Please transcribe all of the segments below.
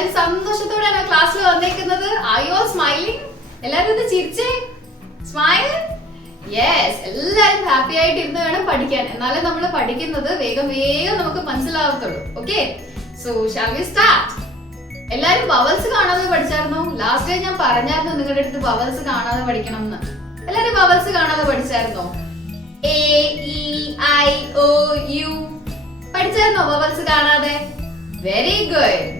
എല്ലാരും സന്തോഷത്തോടെയാണ് ക്ലാസ്സിൽ വന്നേക്കുന്നത്. Are you all smiling? എല്ലാരും ഒന്ന് ചിരിച്ചേ. Smile. Yes, എല്ലാരും ഹാപ്പി ആയിട്ട് ഇരുന്ന് വേണം പഠിക്കാൻ. എന്നാലേ നമ്മൾ പഠിക്കുന്നത് വേഗം വേഗം നമുക്ക് മനസ്സിലാവത്തുള്ളൂ. Okay? So, shall we start? എല്ലാരും vowels കാണാതെ പഠിച്ചായിരുന്നോ? ലാസ്റ്റ് ടൈം ഞാൻ പറഞ്ഞായിരുന്നു നിങ്ങളുടെ അടുത്ത് vowels കാണാതെ പഠിക്കണം എന്ന്. എല്ലാരും vowels കാണാതെ പഠിച്ചായിരുന്നോ? A, E, I, O, U പഠിച്ചായിരുന്നോ vowels കാണാതെ? Very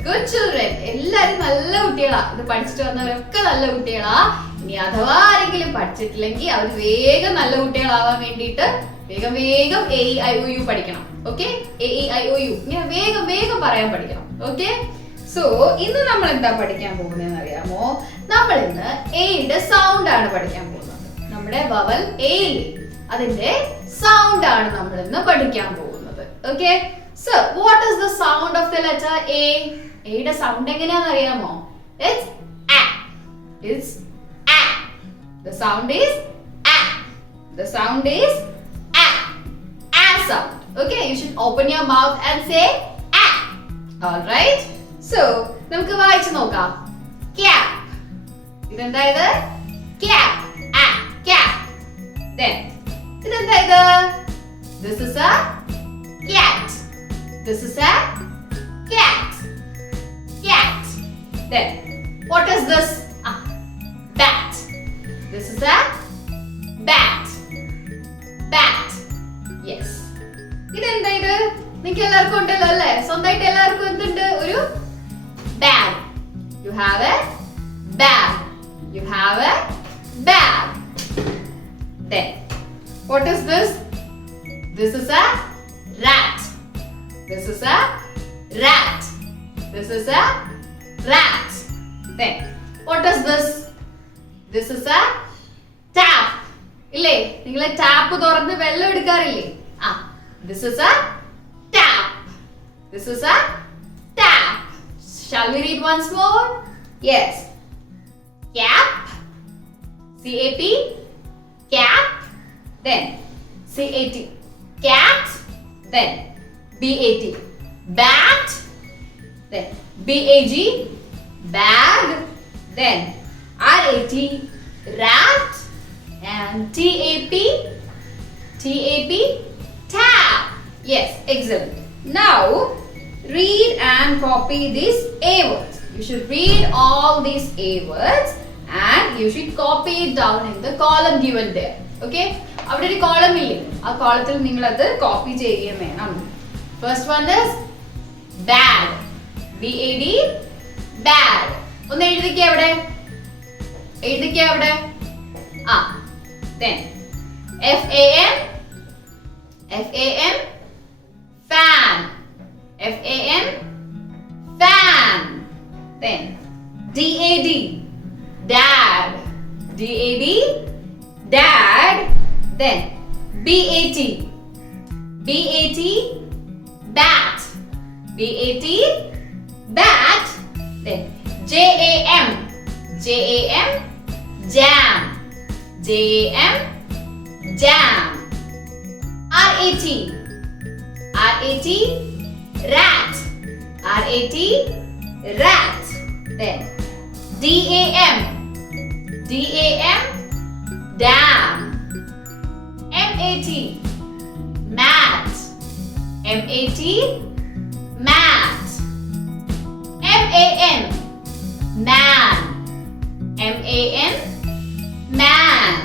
good children. എല്ലാരും നല്ല കുട്ടികളാ. ഇത് പഠിച്ചിട്ട് വന്നവരൊക്കെ നല്ല കുട്ടികളാ. ഇനി അഥവാ ആരെങ്കിലും പഠിച്ചിട്ടില്ലെങ്കിൽ അവർ വേഗം നല്ല കുട്ടികളാവാൻ വേണ്ടിയിട്ട് വേഗം വേഗം A, E, I, O, U പഠിക്കണം. Okay? A, E, I, O, U ഇങ്ങനെ വേഗം വേഗം പറയാൻ പഠിക്കണം. ഓക്കെ? സോ ഇന്ന് നമ്മൾ എന്താ പഠിക്കാൻ പോകുന്നതെന്ന് അറിയാമോ? നമ്മൾ ഇന്ന് എയുടെ സൗണ്ട് ആണ് പഠിക്കാൻ പോകുന്നത്. നമ്മുടെ വവൽ എ അതിന്റെ സൗണ്ട് ആണ് നമ്മൾ ഇന്ന് പഠിക്കാൻ പോകുന്നത്. Okay? So, what is the sound of the letter A? Aയുടെ സൗണ്ട് എങ്ങനെയാണെന്ന് അറിയാമോ? It's A. It's A. The sound is A. The sound is A. A sound. Okay, you should open your mouth and say A. All right. So, നമുക്ക് വായിച്ചു നോക്കാം. Cap. ഇതെന്താ ഇത്? Cap. A. Cap. Then, ഇതെന്താ ഇത്? This is a cat. This is a cat. Cat. Then, what is this? Bat. This is a bat. Bat. Yes. ഇതെന്താ ഇത്? നിങ്ങൾക്ക് എല്ലാവർക്കും ഉണ്ടല്ലോ അല്ലേ? സ്വന്തമായിട്ട് എല്ലാവർക്കും എന്തുണ്ട്? ഒരു bag. You have a bag. You have a bag. Then, what is this? This is a rat. This is a rat. This is a rat. Then, what is this? This is a tap. ഇല്ലേ? നിങ്ങൾ ടാപ്പ് തുറന്ന് വെള്ളം എടുക്കാറില്ലേ? This is a tap. This is a tap. Shall we read once more? Yes. Cap. C-A-P. Cap. Then, C-A-T. Cat. Then, B-A-T. Bat. Then, B-A-G. Bag. Then, R-A-T. Rat. And T-A-P. T-A-P. Tap. Yes, excellent. Now, read and copy these A words. You should read all these A words and you should copy it down in the column given there. Okay? അവിടെ ഒരു കോളം ഇല്ലേ? ആ കോളത്തിൽ നിങ്ങൾ അത് കോപ്പി ചെയ്യുകയും വേണം. First one is bag. B-A-D. Bag. ഒന്ന് എഴുതിക്കേ അവിടെ. എഴുതിക്കേ അവിടെ. Then F-A-N. F-A-N. Fan. F-A-N. Fan. Then D-A-D. Dad. D-A-D. Dad. Then B-A-T. B-A-T. Bat. B-A-T. Bat. Then J-A-M. J-A-M. Jam. J-A-M. Jam. R-A-T. R-A-T. Rat. R-A-T. Rat. Then D-A-M. D-A-M. Dam. M-A-T. Mat. M-A-T. Mat. M-A-N. Man. M-A-N. Man.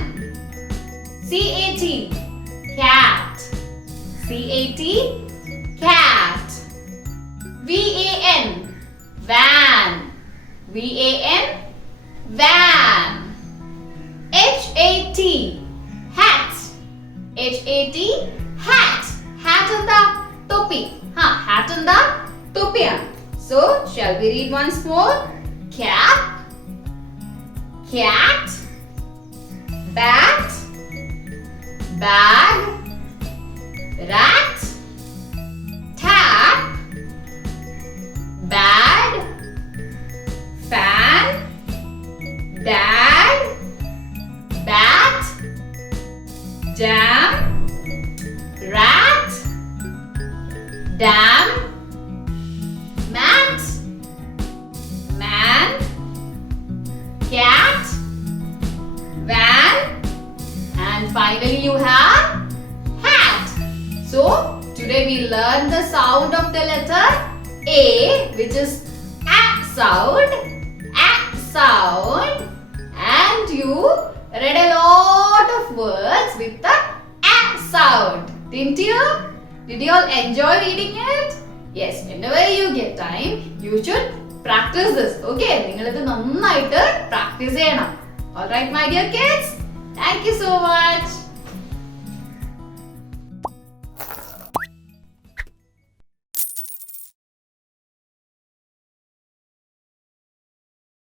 C-A-T. Cat. C-A-T. Cat. V-A-N. Van. V-A-N. Van. H-A-T. Hat. H-A-T. Hat. Hat എന്താ? തൊപ്പി. Hat എന്താ? തൊപ്പിയാണ്. So, shall we read once more? Cap. Cat. Bat. Bag. Rat. Tap. Bad. Fan. Dad. Bat. Jam. Rat. Dam. Mat. So today we learned the sound of the letter A, which is A sound, and you read a lot of words with the A sound, didn't you? Did you all enjoy reading it? Yes, whenever you get time, you should practice this. Okay, നിങ്ങൾ ഇത് നന്നായിട്ട് പ്രാക്ടീസ് ചെയ്യണം. All right, my dear kids. Thank you so much.